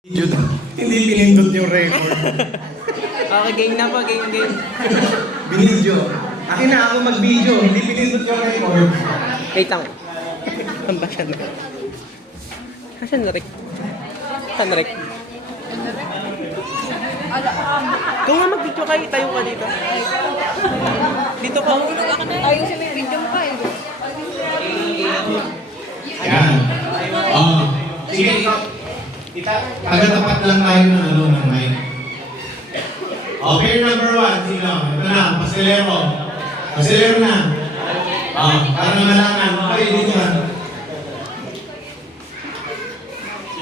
Hindi pinindot yung record. Okay, game na po, game. Binidyo. Akin na ako mag-video, hindi pinindot yung record. Wait lang. Saan ba siya na? Saan na, Rick? Saan na, Rick? Kung nga mag-video kayo, tayo ka dito. Dito ka. Ayusin mo yung video mo ka eh. Yan. Sige. Taga-tapat lang tayo ng mic. Pair number 1, sino? Ito na, pasilero. Pasilero na. Para malaman. Okay, dito na.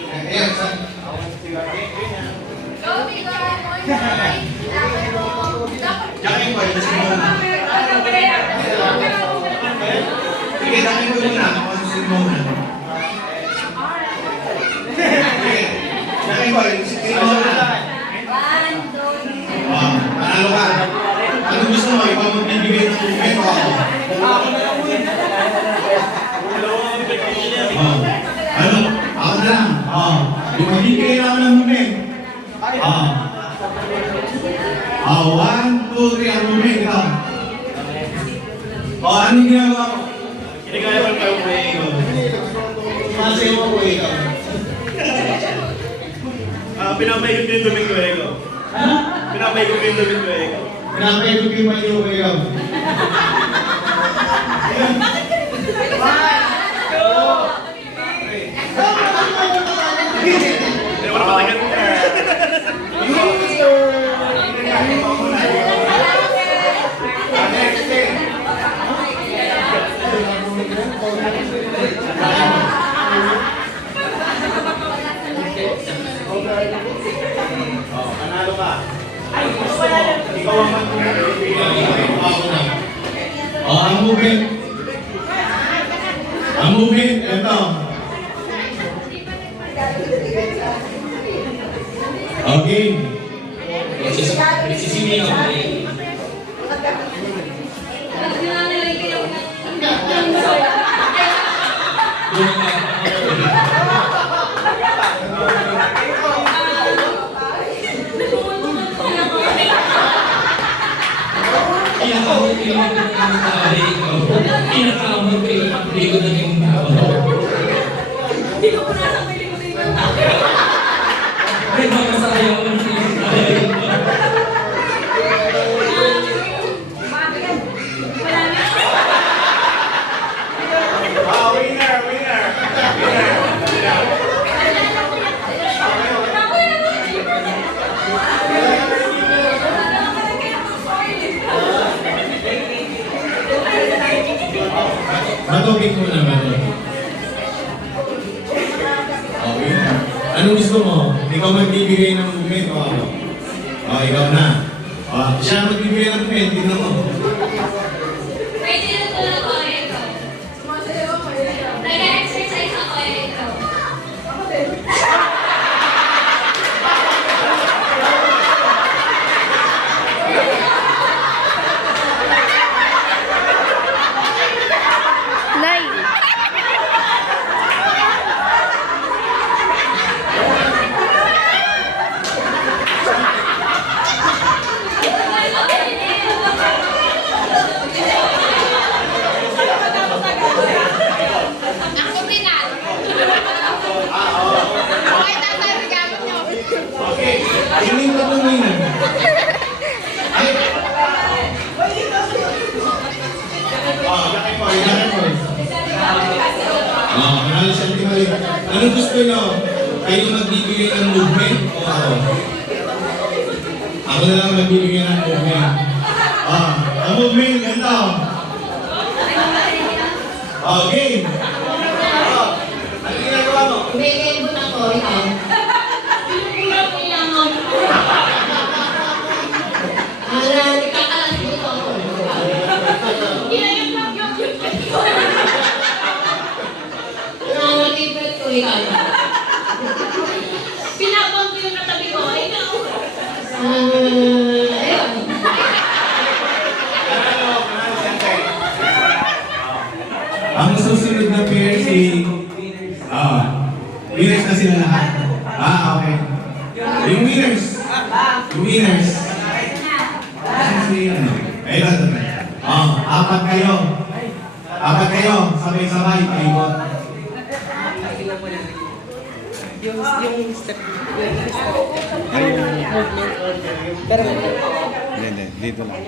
Ayan, Jackie Boy, si Mona. Sige, Jackie Boy na. Ako si Mona. Jackie Boy, si Mona. Panalo ka. Ano gusto mo? Ikaw magbibigay ng movement o ako? Ano? Ako na lang. Yung magbibigay na ako ng movement. 1, 2, 3 ang movement. Ikaw. Ano yung ginagawa mo? Kinagaya mo kayo po ikaw. Masayo mo po ikaw. Pinapahigop yung dumi ko ikaw. Pinapahigop yung dumi ko ikaw. Pinapahigop yung mayo ko ikaw. Hindi mo na matagal. Panalo ka. Ikaw ang ang movement. Ang movement, ito. Okay. Nagsisimi ako. Pinakaamot ko yung likod ng iyong tao. Hindi ko punasang may likod ng ibang tao. May mga sayaw ng iyong tao. Winner! Matubig mo naman. Okay. Anong gusto mo? Ikaw magbibigay ng movement o ako? Ikaw na. Siya magbibigay ng movement, tingnan mo. Pwede na tulad ko ikaw. Nag-exercise ako ikaw. Ako din ah. Okay, tatay, regalo niyo. Okay. Hiling ka itong winner. Ay! Jackie Boy. Manalo siya ang timali. Anong gusto nyo? Kayo magbibigay ng movement o ako? Ako na lang magbibigay ng movement. Ang movement, ganito. Game! Ano ginagawa mo? Bigay mo na ko ikaw. Pinupulang ko lang ako. Ikakalas mo ito ako. Ginayang lang yung Nangangalibret ko ikaw. Pinapang ko yung katabi ko. Ikaw. Ayun. Ang susunod na pair si... Winners na sila lahat. Yung winners. Yung winners. Ayun. Apat kayo. Apat kayo. Sabay-sabay. Paikot. Yung step. Pero Hindi, dito lang.